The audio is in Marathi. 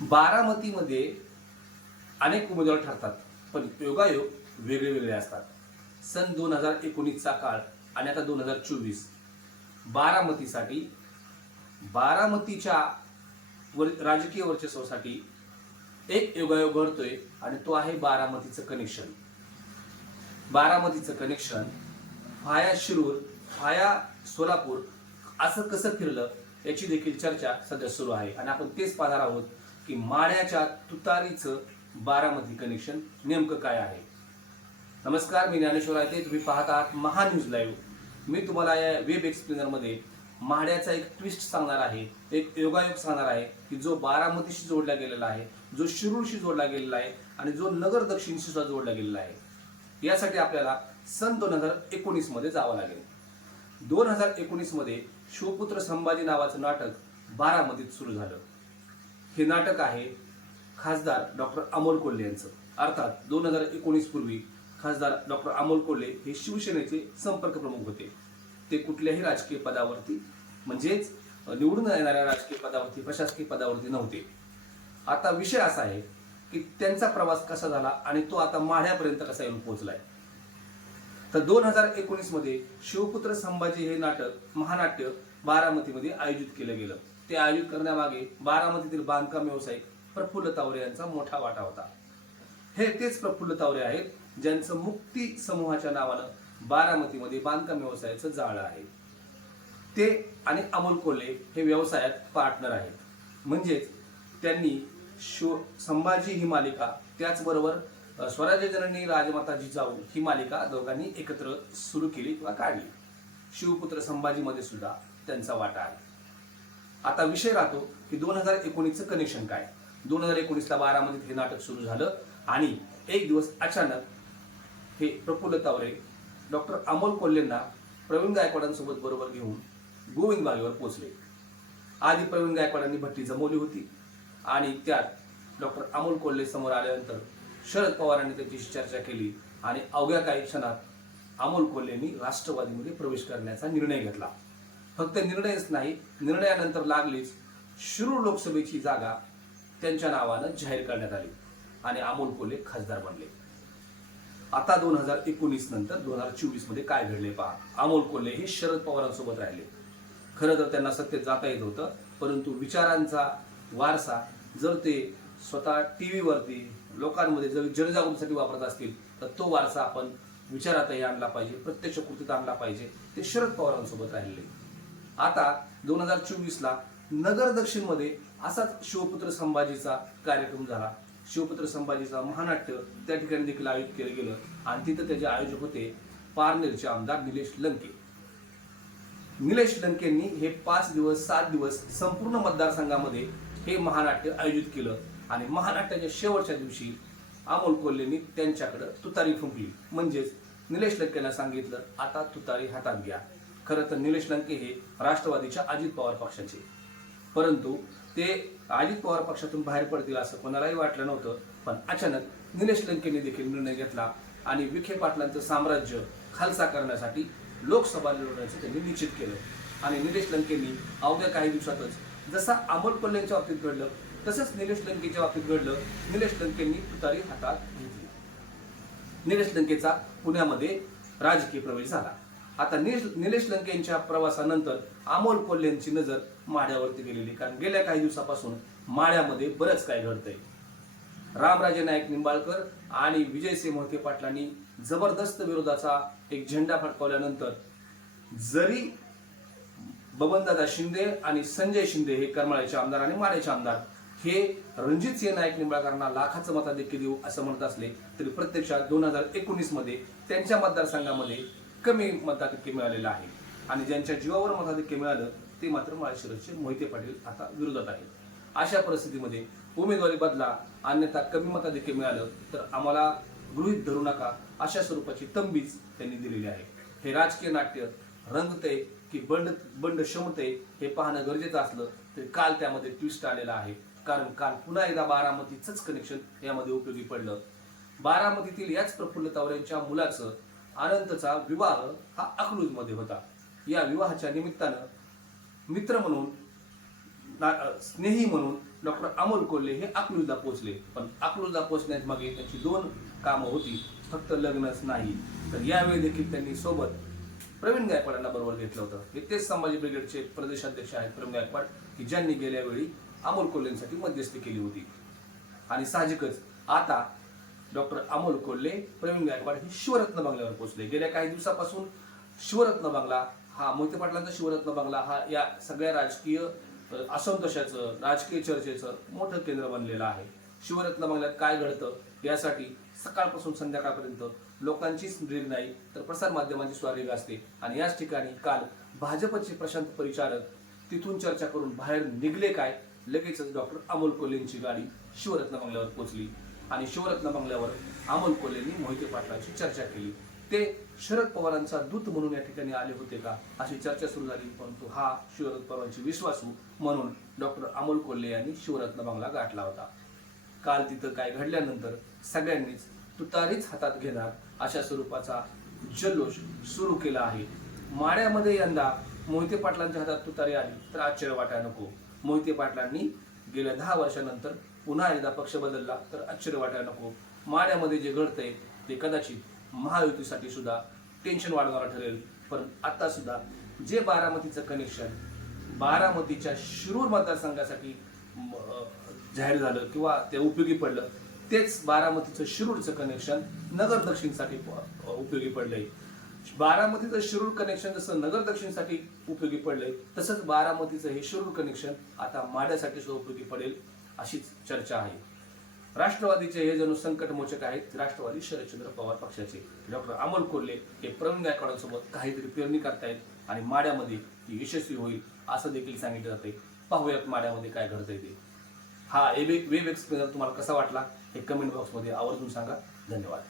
बारामतीमध्ये अनेक उमेदवार ठरतात पण योगायोग वेगळे वेगळे असतात. सन दोन हजार एकोणीसचा काळ आणि आता दोन हजार चोवीस. बारामतीसाठी बारामतीच्या वर राजकीय वर्चस्वासाठी एक योगायोग घडतोय आणि तो आहे बारामतीचं कनेक्शन बारामतीचं कनेक्शन फाया शिरूर फाया सोलापूर असं कसं फिरलं याची देखील चर्चा सध्या सुरू आहे. आणि आपण तेच पाहणार आहोत की माळ्याच्या तुतारीचं बारामती कनेक्शन नेमकं काय आहे? नमस्कार मी ज्ञानेश्वर आहे तुम्ही पाहत आहात महान्यूज लाईव्ह. मी तुम्हाला या वेब एक्सप्लेनरमध्ये माड्याचा एक ट्विस्ट सांगणार आहे. एक योगायोग सांगणार आहे की जो बारामतीशी जोडला गेलेला आहे जो शिरूरशी जोडला गेलेला आहे आणि जो नगर दक्षिणशी सुद्धा जोडला गेलेला आहे. यासाठी आपल्याला सन दोन हजार एकोणीसमध्ये जावं लागेल. दोन हजार एकोणीसमध्ये शिवपुत्र संभाजी नावाचं नाटक बारामतीत सुरू झालं. हे नाटक आहे खासदार डॉक्टर अमोल कोल्हे यांचं. अर्थात दोन हजार एकोणीस पूर्वी खासदार डॉक्टर अमोल कोल्हे हे शिवसेनेचे संपर्क प्रमुख होते. ते कुठल्याही राजकीय पदावरती म्हणजेच निवडून येणाऱ्या राजकीय पदावरती प्रशासकीय पदावरती नव्हते. आता विषय असा आहे की त्यांचा प्रवास कसा झाला आणि तो आता माढ्यापर्यंत कसा येऊन पोहोचलाय? तर दोन हजार एकोणीसमध्ये शिवपुत्र संभाजी हे नाटक महानाट्य बारामतीमध्ये आयोजित केलं गेलं. ते आयोजित करण्यामागे बारामतीतील बांधकाम व्यावसायिक प्रफुल्ल तावरे यांचा मोठा वाटा होता. हे तेच प्रफुल्ल तावरे आहेत ज्यांचं मुक्ती समूहाच्या नावानं बारामतीमध्ये बांधकाम व्यवसायाचं जाळं आहे. ते आणि अमोल कोल्हे हे व्यवसायात पार्टनर आहेत. म्हणजेच त्यांनी शिव संभाजी ही मालिका त्याचबरोबर स्वराज्य जननी राजमाता जिजाऊ ही मालिका दोघांनी एकत्र सुरू केली किंवा काढली. शिवपुत्र संभाजीमध्ये सुद्धा त्यांचा वाटा आहे. आता विषय राहतो की दोन हजार एकोणीसचं कनेक्शन काय? दोन हजार एकोणीसला बारामध्ये हे नाटक सुरू झालं आणि एक दिवस अचानक हे प्रफुल्ल तावरे डॉक्टर अमोल कोल्हेंना प्रवीण गायकवाडांसोबत बरोबर घेऊन गोविंद बागेवर पोचले आधी प्रवीण गायकवाडांनी भट्टी जमवली होती आणि त्यात डॉक्टर अमोल कोल्हे समोर आल्यानंतर शरद पवारांनी त्यांच्याशी चर्चा केली आणि अवघ्या काही क्षणात अमोल कोल्हेंनी राष्ट्रवादीमध्ये प्रवेश करण्याचा निर्णय घेतला. फक्त निर्णयच नाही निर्णयानंतर लागलीच शिरूर लोकसभेची जागा त्यांच्या नावानं जाहीर करण्यात आली आणि अमोल कोल्हे खासदार बनले. आता दोन हजार एकोणीस नंतर दोन हजार चोवीसमध्ये काय घडले पहा? अमोल कोल्हे हे शरद पवारांसोबत राहिले. खरं तर त्यांना सत्तेत जाता येत होतं परंतु विचारांचा वारसा जर ते स्वतः टी व्हीवरती लोकांमध्ये जर जनजागृतीसाठी वापरत असतील तर तो वारसा आपण विचारातही आणला पाहिजे प्रत्यक्ष कृतीत आणला पाहिजे. ते शरद पवारांसोबत राहिले. आता दोन हजार चोवीसला नगर दक्षिणमध्ये असाच शिवपुत्र संभाजीचा कार्यक्रम झाला. शिवपुत्र संभाजीचा महानाट्य त्या ठिकाणी देखील आयोजित केलं गेलं. आणि तिथं त्याचे आयोजक होते पारनेरचे आमदार निलेश लंके. निलेश लंकेंनी हे पाच दिवस सात दिवस संपूर्ण मतदारसंघामध्ये हे महानाट्य आयोजित केलं. आणि महानाट्याच्या शेवटच्या दिवशी अमोल कोल्हेंनी त्यांच्याकडे तुतारी फुंकली. म्हणजेच निलेश लंकेला सांगितलं आता तुतारी हातात घ्या. खरं तर निलेश लंके हे राष्ट्रवादीच्या अजित पवार पक्षाचे. परंतु ते अजित पवार पक्षातून बाहेर पडतील असं कोणालाही वाटलं नव्हतं पण अचानक निलेश लंकेने देखील निर्णय घेतला आणि विखे पाटलांचं साम्राज्य खालसा करण्यासाठी लोकसभा लढवण्याचं त्यांनी निश्चित केलं. आणि निलेश लंकेंनी अवघ्या काही दिवसातच जसा अमोल कोल्हेंच्या बाबतीत घडलं तसंच निलेश लंकेच्या बाबतीत घडलं निलेश लंकेंनी तुतारी हातात घेतली. निलेश लंकेचा पुण्यामध्ये राजकीय प्रवेश झाला. आता निलेश लंके लंकेंच्या प्रवासानंतर अमोल कोल्हेंची नजर माढ्यावरती गेलेली. कारण गेल्या काही दिवसापासून माळ्यामध्ये बरंच काय घडतंय. रामराजे नाईक निंबाळकर आणि विजयसिंह मोहिते पाटलांनी जबरदस्त विरोधाचा एक झेंडा फडकावल्यानंतर जरी बबनदादा शिंदे आणि संजय शिंदे हे करमाळ्याचे आमदार आणि माळ्याचे आमदार हे रणजित सिंह नाईक निंबाळकरांना लाखाचं मताधिक्य देऊ असं म्हणत असले तरी प्रत्यक्षात दोन हजार एकोणीसमध्ये त्यांच्या मतदारसंघामध्ये कमी मताधिक्य मिळालेलं आहे. आणि ज्यांच्या जीवावर मताधिक्य मिळालं ते मात्र माळशिरसचे मोहिते पाटील आता विरोधात आहेत. अशा परिस्थितीमध्ये उमेदवारी बदला अन्यथा कमी मताधिक्य मिळालं तर आम्हाला गृहित धरू नका अशा स्वरूपाची तंबीज त्यांनी दिलेली आहे. हे राजकीय नाट्य रंगते की बंड बंड शमते हे पाहणं गरजेचं असलं तरी काल त्यामध्ये ट्विस्ट आलेला आहे. कारण काल पुन्हा एकदा बारामतीचंच कनेक्शन यामध्ये उपयोगी पडलं. बारामतीतील याच प्रफुल्ल तावरेंच्या मुलाचं अनंतचा विवाह हा अकलूजमध्ये होता. या विवाहाच्या निमित्तानं मित्र म्हणून ना- स्नेही म्हणून डॉक्टर अमोल कोल्हे हे अकलूजला पोहोचले. पण अकलूजला पोहोचण्यात मागे त्यांची दोन कामं होती फक्त लग्नच नाही. तर यावेळी देखील त्यांनी सोबत प्रवीण गायकवाडांना बरोबर घेतलं होतं. हे तेच संभाजी ब्रिगेडचे प्रदेशाध्यक्ष आहेत प्रवीण गायकवाड की ज्यांनी गेल्या वेळी अमोल कोल्हेंसाठी मध्यस्थी केली होती. आणि साहजिकच आता डॉक्टर अमोल कोल्हे प्रवीण गायकवाड हे शिवरत्न बंगल्यावर पोहोचले. गेल्या काही दिवसापासून शिवरत्न बंगला हा मोहिते पाटलांचा शिवरत्न बंगला हा या सगळ्या राजकीय असंतोषाचं राजकीय चर्चेचं मोठं केंद्र बनलेलं आहे. शिवरत्न बंगल्यात काय घडतं यासाठी सकाळपासून संध्याकाळपर्यंत लोकांचीच रील नाही तर प्रसारमाध्यमांची स्वारी असते आणि याच ठिकाणी काल भाजपचे प्रशांत परिचारक तिथून चर्चा करून बाहेर निघले काय लगेचच डॉक्टर अमोल कोल्हेंची गाडी शिवरत्न बंगल्यावर पोहोचली. आणि शिवरत्न बंगल्यावर अमोल कोल्हेंनी मोहिते पाटलांची चर्चा केली. ते शरद पवारांचा दूत म्हणून या ठिकाणी आले होते का? अशी चर्चा सुरू झाली परंतु हा शरद पवारांची विश्वासू म्हणून डॉक्टर अमोल कोल्हे यांनी शिवरत्न बंगला गाठला होता. काल तिथं काय घडल्यानंतर सगळ्यांनीच तुतारीच हातात घेणार अशा स्वरूपाचा जल्लोष सुरू केला आहे. माड्यामध्ये यंदा मोहिते पाटलांच्या हातात तुतारी आली तर आश्चर्य वाटायला नको. मोहिते पाटलांनी गेल्या दहा वर्षानंतर पुन्हा एकदा पक्ष बदलला तर आश्चर्य वाटायला नको. माड्यामध्ये जे घडतंय ते कदाचित महायुतीसाठी सुद्धा टेन्शन वाढवणारं ठरेल. पण आता सुद्धा जे बारामतीचं कनेक्शन बारामतीच्या शिरूर मतदारसंघासाठी जाहीर झालं किंवा ते उपयोगी पडलं तेच बारामतीचं शिरूरचं कनेक्शन नगर दक्षिणसाठी उपयोगी पडलंय. बारामतीचं शिरूर कनेक्शन जसं नगर दक्षिणसाठी उपयोगी पडलंय तसंच बारामतीचं हे शिरूर कनेक्शन आता माड्यासाठी सुद्धा उपयोगी पडेल अशीच चर्चा आहे. राष्ट्रवादीचे हे जणू संकटमोचक आहेत. राष्ट्रवादी शरदचंद्र पवार पक्षाचे डॉक्टर अमोल कोल्हे हे प्रवीण गायकवाडांसोबत काहीतरी पेरणी करतायत आणि माड्यामध्ये ती यशस्वी होईल असं देखील सांगितलं जाते पाहूयात माड्यामध्ये काय घडतंय ते. हा वेब वेब एक्सप्लेनर तुम्हाला कसा वाटला हे कमेंट बॉक्समध्ये आवर्जून सांगा. धन्यवाद.